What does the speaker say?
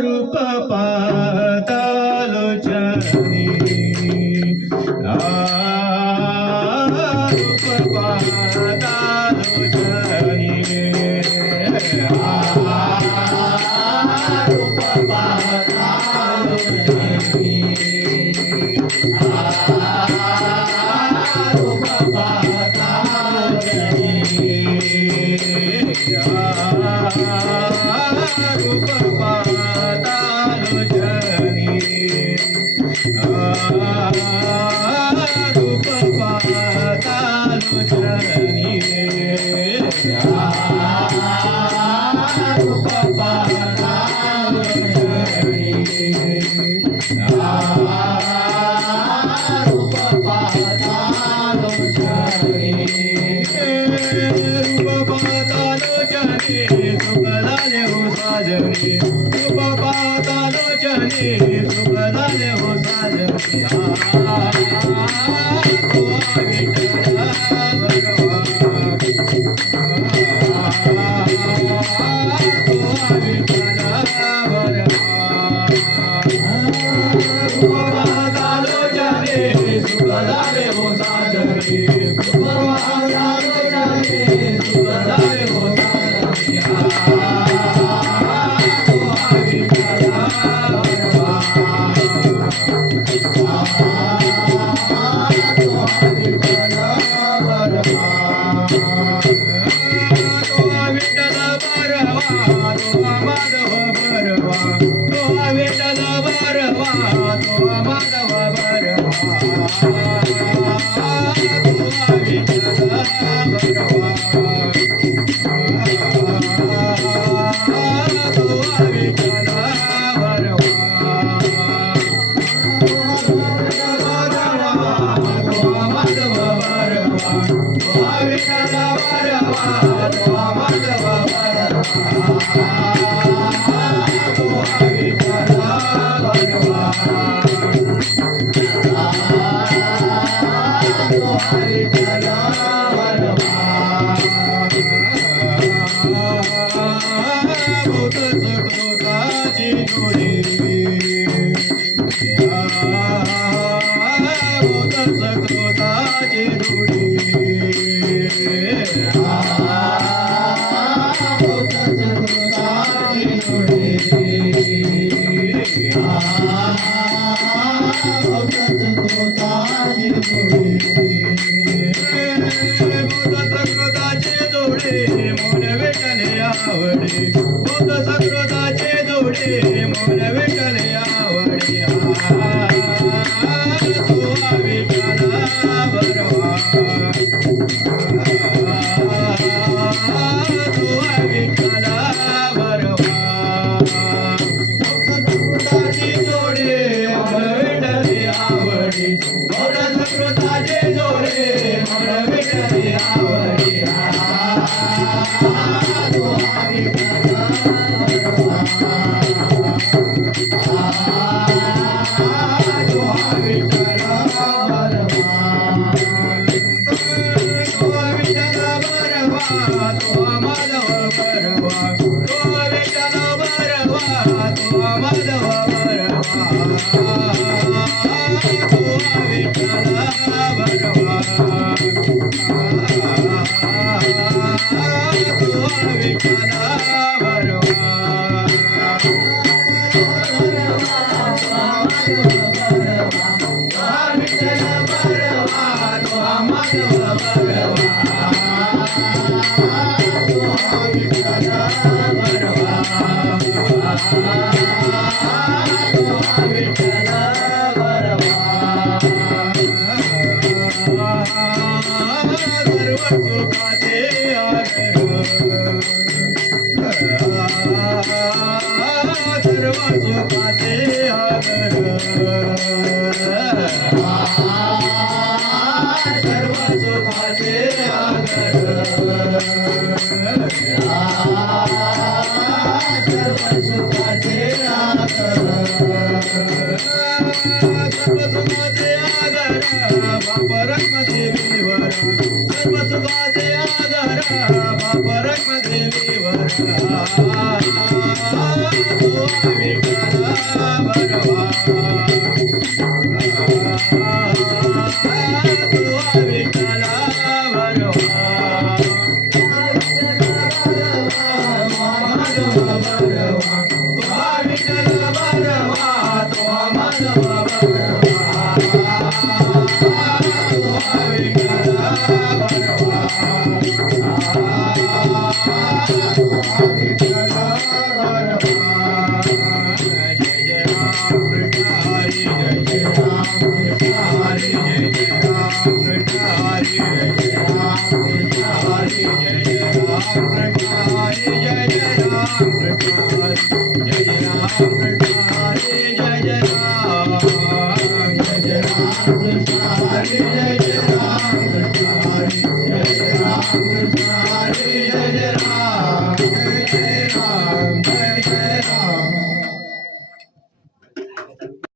रूप पातालोचनी रूप पातालोचनी रूप पातालोचनी रूप पातालोचनी रूप पातालोचनी रूप पातालोचनी रूप पातालोचनी सुखदाले हो साजनी रूप पातालोचनी सुखदाले हो साजनी तो विठ्ठला भरवा तो विठ्ठला भरवा रूप पातालोचनी सुखदाले हो साजनी रूप पातालोचनी सुखदाले हो सकृताचे जोडे मोन विठ्ठले आवडी तो विठ्ठला भरवा तो विठ्ठला भरवा सकृताचे जोडे मोन विठ्ठले आवडी सकृताचे जोडे मोन विठ्ठले आवडी बाप रखदेवीवर विठ्ठल बरवा विठ्ठल Hare